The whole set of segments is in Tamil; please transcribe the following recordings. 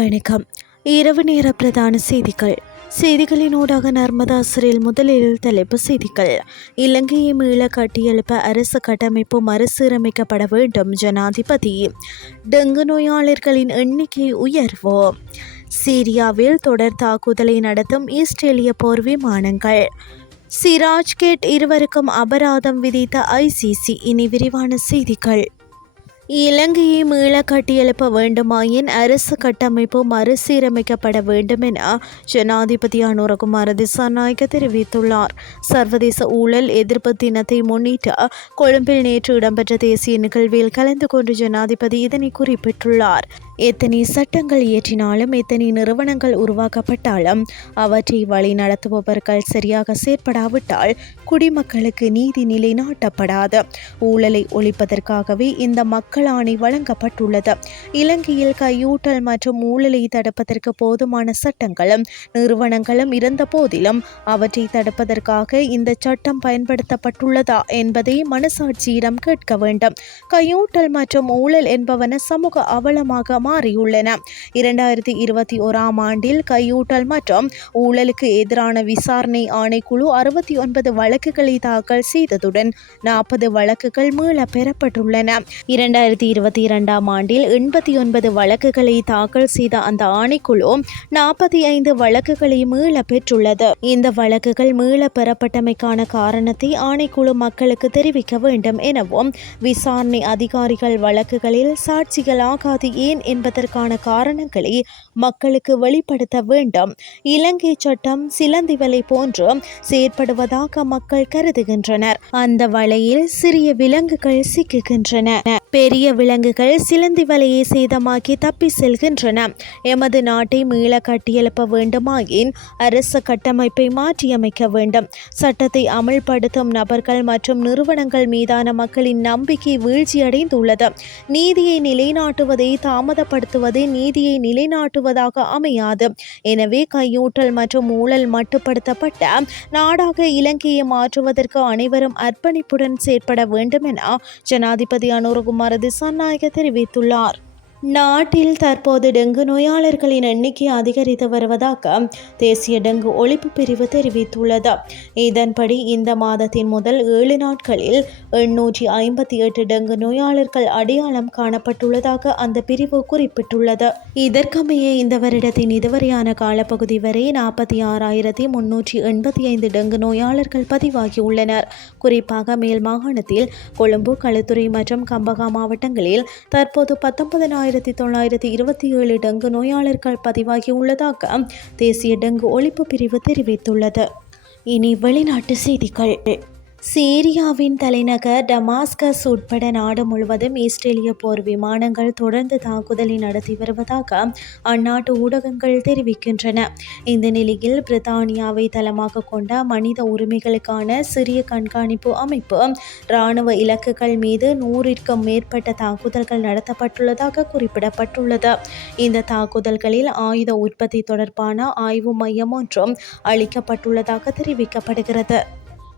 வணக்கம் இரவு நேர பிரதான செய்திகள். செய்திகளினூடாக நர்மதா சிறையில் முதலில் தலைப்பு செய்திகள். இலங்கையை மீள கட்டியெழுப்ப அரசு கட்டமைப்பு மறுசீரமைக்கப்பட வேண்டும் ஜனாதிபதி. டெங்கு நோயாளர்களின் எண்ணிக்கை உயர்வு. சீரியாவில் தொடர் தாக்குதலை நடத்தும் இஸ்ரேலிய போர் விமானங்கள். சிராஜ்கேட் இருவருக்கும் அபராதம் விதித்த ஐசிசி இனி விரிவான செய்திகள். இலங்கையை மீள கட்டியெழுப்ப வேண்டுமாயின் அரசு கட்டமைப்பு மறுசீரமைக்கப்பட வேண்டும் என ஜனாதிபதி அனுரகுமார திசாநாயக்க தெரிவித்துள்ளார். சர்வதேச ஊழல் எதிர்ப்பு தினத்தை முன்னிட்டு கொழும்பில் நேற்று இடம்பெற்ற தேசிய நிகழ்வில் கலந்து கொண்டு ஜனாதிபதி இதனை குறிப்பிட்டுள்ளார். எத்தனை சட்டங்கள் இயற்றினாலும் எத்தனை நிறுவனங்கள் உருவாக்கப்பட்டாலும் அவற்றை வழி நடத்துபவர்கள் சரியாக செயற்படாவிட்டால் குடிமக்களுக்கு நீதி நிலைநாட்டப்படாது. ஊழலை ஒழிப்பதற்காகவே இந்த மக்கள் ஆணை வழங்கப்பட்டுள்ளது. இலங்கையில் கையூட்டல் மற்றும் ஊழலை தடுப்பதற்கு போதுமான சட்டங்களும் நிறுவனங்களும் இருந்த போதிலும் அவற்றை தடுப்பதற்காக இந்த சட்டம் பயன்படுத்தப்பட்டுள்ளதா என்பதை மனசாட்சியிடம் கேட்க வேண்டும். கையூட்டல் மற்றும் ஊழல் என்பவன சமூக அவலமாக மாறியுள்ளன. இரண்டாயிரத்தி இருபத்தி ஓராம் ஆண்டில் கையூட்டல் மற்றும் ஊழலுக்கு எதிரான விசாரணை ஆணைக்குழு அறுபத்தி ஒன்பது வழக்குகளை தாக்கல் செய்ததுடன் நாற்பது வழக்குகள் மீள பெறப்பட்டுள்ளன. இரண்டாயிரத்தி இருபத்தி இரண்டாம் ஆண்டில் எண்பத்தி ஒன்பது வழக்குகளை தாக்கல் செய்த அந்த ஆணைக்குழு நாற்பத்தி ஐந்து வழக்குகளை மீள பெற்றுள்ளது. இந்த வழக்குகள் மீள பெறப்பட்டமைக்கான காரணத்தை ஆணைக்குழு மக்களுக்கு தெரிவிக்க வேண்டும் எனவும் விசாரணை அதிகாரிகள் வழக்குகளில் சாட்சிகள் ஆகாது ஏன் என்பதற்கான காரணங்களை மக்களுக்கு வெளிப்படுத்த வேண்டும். இலங்கை சட்டம் சிலந்தி வலை போன்று செயற்படுவதாக மக்கள் கருதுகின்றனர். அந்த வலையில் சிறிய விலங்குகள் சிக்குகின்றன. பெரிய விலங்குகள் சிலந்தி வலையை சேதமாக்கி தப்பி செல்கின்றன. எமது நாட்டை மீள கட்டியெழுப்ப வேண்டுமாயின் அரசு கட்டமைப்பை மாற்றியமைக்க வேண்டும். சட்டத்தை அமல்படுத்தும் நபர்கள் மற்றும் நிறுவனங்கள் மீதான மக்களின் நம்பிக்கை வீழ்ச்சியடைந்துள்ளது. நீதியை நிலைநாட்டுவதை தாமதப்படுத்துவது நீதியை நிலைநாட்டுவது நிலைநாட்டுவதாக அமையாது. எனவே கையூட்டல் மற்றும் ஊழல் மட்டுப்படுத்தப்பட்ட நாடாக இலங்கையை மாற்றுவதற்கு அனைவரும் அர்ப்பணிப்புடன் செயற்பட வேண்டும் என ஜனாதிபதி அனுரகுமார திசாநாயக தெரிவித்துள்ளார். நாட்டில் தற்போது டெங்கு நோயாளர்களின் எண்ணிக்கை அதிகரித்து வருவதாக தேசிய டெங்கு ஒழிப்பு பிரிவு தெரிவித்துள்ளது. இதன்படி இந்த மாதத்தின் முதல் ஏழு நாட்களில் எண்ணூற்றி ஐம்பத்தி எட்டு டெங்கு நோயாளர்கள் அடையாளம் காணப்பட்டுள்ளதாக அந்த பிரிவு குறிப்பிட்டுள்ளது. இதற்கமைய இந்த வருடத்தின் இதுவரையான காலப்பகுதி வரை நாற்பத்தி ஆறாயிரத்தி முன்னூற்றி எண்பத்தி ஐந்து டெங்கு நோயாளர்கள் பதிவாகியுள்ளனர் குறிப்பாக மேல் மாகாணத்தில் கொழும்பு களுத்துறை மற்றும் கம்பகா மாவட்டங்களில் தற்போது பத்தொன்பதனாயிரம் ஆயிரத்தி தொள்ளாயிரத்தி இருபத்தி ஏழு டெங்கு நோயாளர்கள் பதிவாகியுள்ளதாக தேசிய டெங்கு ஒழிப்பு பிரிவு தெரிவித்துள்ளது. இனி வெளிநாட்டு செய்திகள். சீரியாவின் தலைநகர் டமாஸ்கஸ் உட்பட நாடு முழுவதும் இஸ்ரேலிய போர் விமானங்கள் தொடர்ந்து தாக்குதலை நடத்தி வருவதாக அந்நாட்டு ஊடகங்கள் தெரிவிக்கின்றன. இந்த நிலையில் பிரித்தானியாவை தளமாக கொண்ட மனித உரிமைகளுக்கான சிறிய கண்காணிப்பு அமைப்பு இராணுவ இலக்குகள் மீது நூறிற்கும் மேற்பட்ட தாக்குதல்கள் நடத்தப்பட்டுள்ளதாக குறிப்பிடப்பட்டுள்ளது. இந்த தாக்குதல்களில் ஆயுத உற்பத்தி தொடர்பான ஆய்வு மையம் ஒன்றும் அளிக்கப்பட்டுள்ளதாக தெரிவிக்கப்படுகிறது.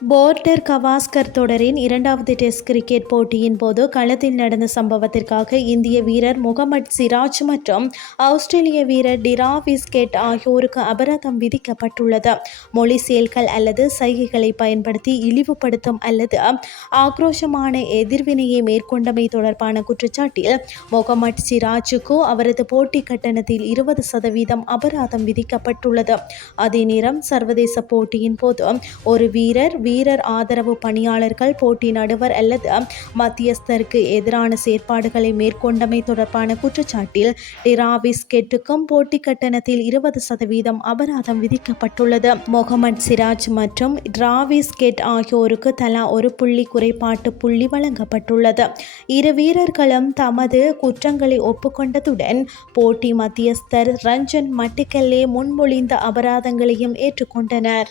போர்டர் கவாஸ்கர் தொடரின் இரண்டாவது டெஸ்ட் கிரிக்கெட் போட்டியின் போது களத்தில் நடந்த சம்பவத்திற்காக இந்திய வீரர் முகமது சிராஜ் மற்றும் ஆஸ்திரேலிய வீரர் டிராவிஸ்கெட் ஆகியோருக்கு அபராதம் விதிக்கப்பட்டுள்ளது. மொழி செயல்கள் அல்லது சைகைகளை பயன்படுத்தி இழிவுபடுத்தும் அல்லது ஆக்ரோஷமான எதிர்வினையை மேற்கொண்டமை தொடர்பான குற்றச்சாட்டில் முகமது சிராஜுக்கு அவரது போட்டி கட்டணத்தில் இருபது சதவீதம் அபராதம் விதிக்கப்பட்டுள்ளது. அதே நேரம் சர்வதேச போட்டியின் போது ஒரு வீரர் வீரர் ஆதரவு பணியாளர்கள் போட்டி நடுவர் அல்லது மத்தியஸ்தருக்கு எதிரான செயற்பாடுகளை மேற்கொண்டமை தொடர்பான குற்றச்சாட்டில் டிராவிஸ் கெட்டுக்கும் போட்டி கட்டணத்தில் இருபது சதவீதம் அபராதம் விதிக்கப்பட்டுள்ளது. முகமது சிராஜ் மற்றும் டிராவிஸ் கெட் ஆகியோருக்கு தலா ஒரு புள்ளி குறைபாட்டு புள்ளி வழங்கப்பட்டுள்ளது. இரு வீரர்களும் தமது குற்றங்களை ஒப்புக்கொண்டதுடன் போட்டி மத்தியஸ்தர் ரஞ்சன் மட்டுக்கல்லே முன்மொழிந்த அபராதங்களையும் ஏற்றுக்கொண்டனர்.